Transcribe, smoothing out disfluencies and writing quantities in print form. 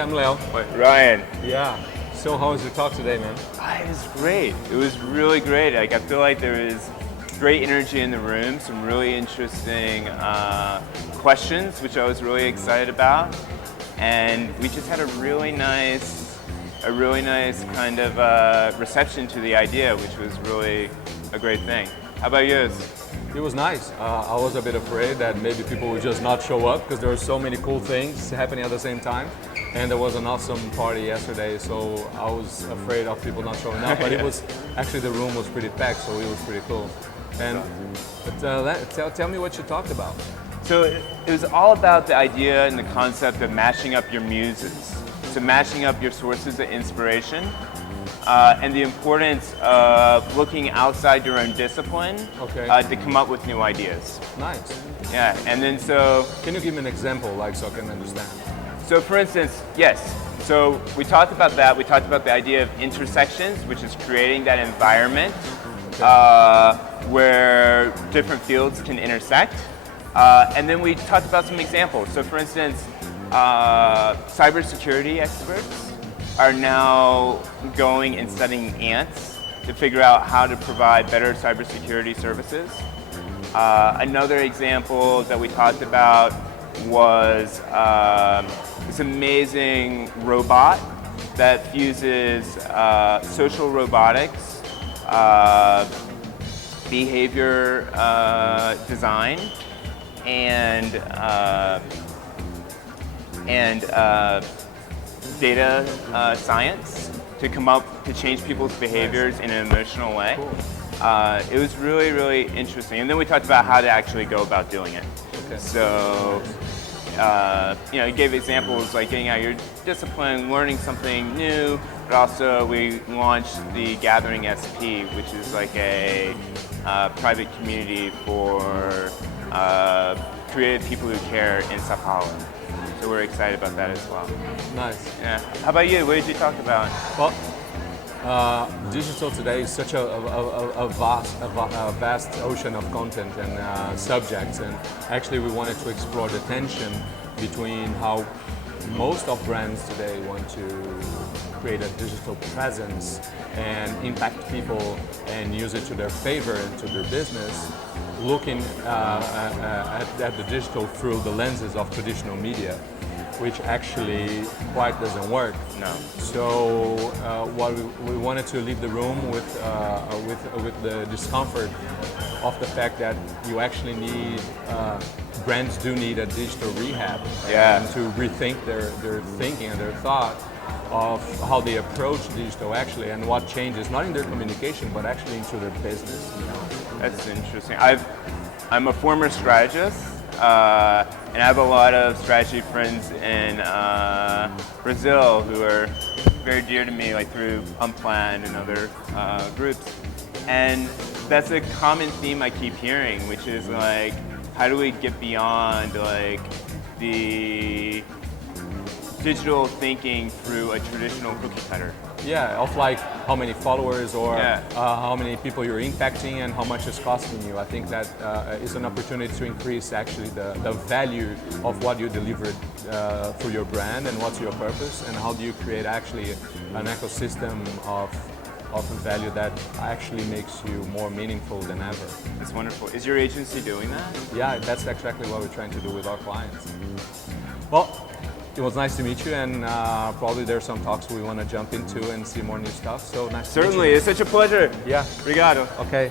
I'm Leo. Ryan. Yeah. So how was your talk today, man? It was great. It was really great. Like, I feel like there is great energy in the room, some really interesting questions, which I was really excited about. And we just had a really nice kind of reception to the idea, which was really a great thing. How about yours? It was nice. I was a bit afraid that maybe people would just not show up because there were so many cool things happening at the same time. And there was an awesome party yesterday, so I was afraid of people not showing up. But it was actually, the room was pretty packed, so it was pretty cool. And tell me what you talked about. So it was all about the idea and the concept of matching up your muses. So matching up your sources of inspiration. And the importance of looking outside your own discipline to come up with new ideas. Nice. Yeah, and then so... Can you give me an example, like, so I can understand? So for instance, yes. So we talked about that. We talked about the idea of intersections, which is creating that environment where different fields can intersect. And then we talked about some examples. So for instance, cybersecurity experts are now going and studying ants to figure out how to provide better cybersecurity services. Another example that we talked about was this amazing robot that fuses social robotics, behavior design, and data science to come up to change people's behaviors in an emotional way. Cool. It was really, really interesting. And then we talked about how to actually go about doing it. Okay. So, you gave examples like getting out of your discipline, learning something new, but also we launched the Gathering SP, which is like a private community for creative people who care in Sao Paulo. So we're excited about that as well. Nice. Yeah. How about you? What did you talk about? Well, digital today is such a vast ocean of content and subjects, and actually we wanted to explore the tension between how most of brands today want to create a digital presence and impact people and use it to their favor and to their business, looking at the digital through the lenses of traditional media, which actually quite doesn't work. No. So what we wanted to leave the room with the discomfort of the fact that you actually need, brands do need a digital rehab, and to rethink their thinking and their thought of how they approach digital actually, and what changes, not in their communication, but actually into their business. That's interesting. I'm a former strategist, and I have a lot of strategy friends in Brazil who are very dear to me, like through Unplanned and other groups. And that's a common theme I keep hearing, which is like, how do we get beyond like the digital thinking through a traditional cookie cutter? Yeah, of like how many followers or how many people you're impacting and how much it's costing you. I think that is an opportunity to increase actually the value of what you delivered through your brand and what's your purpose, and how do you create actually an ecosystem of value that actually makes you more meaningful than ever. That's wonderful. Is your agency doing that? Yeah, that's exactly what we're trying to do with our clients. Well, it was nice to meet you, and probably there's some talks we want to jump into and see more new stuff. So nice to meet you. Certainly, it's such a pleasure. Yeah. Obrigado. Okay.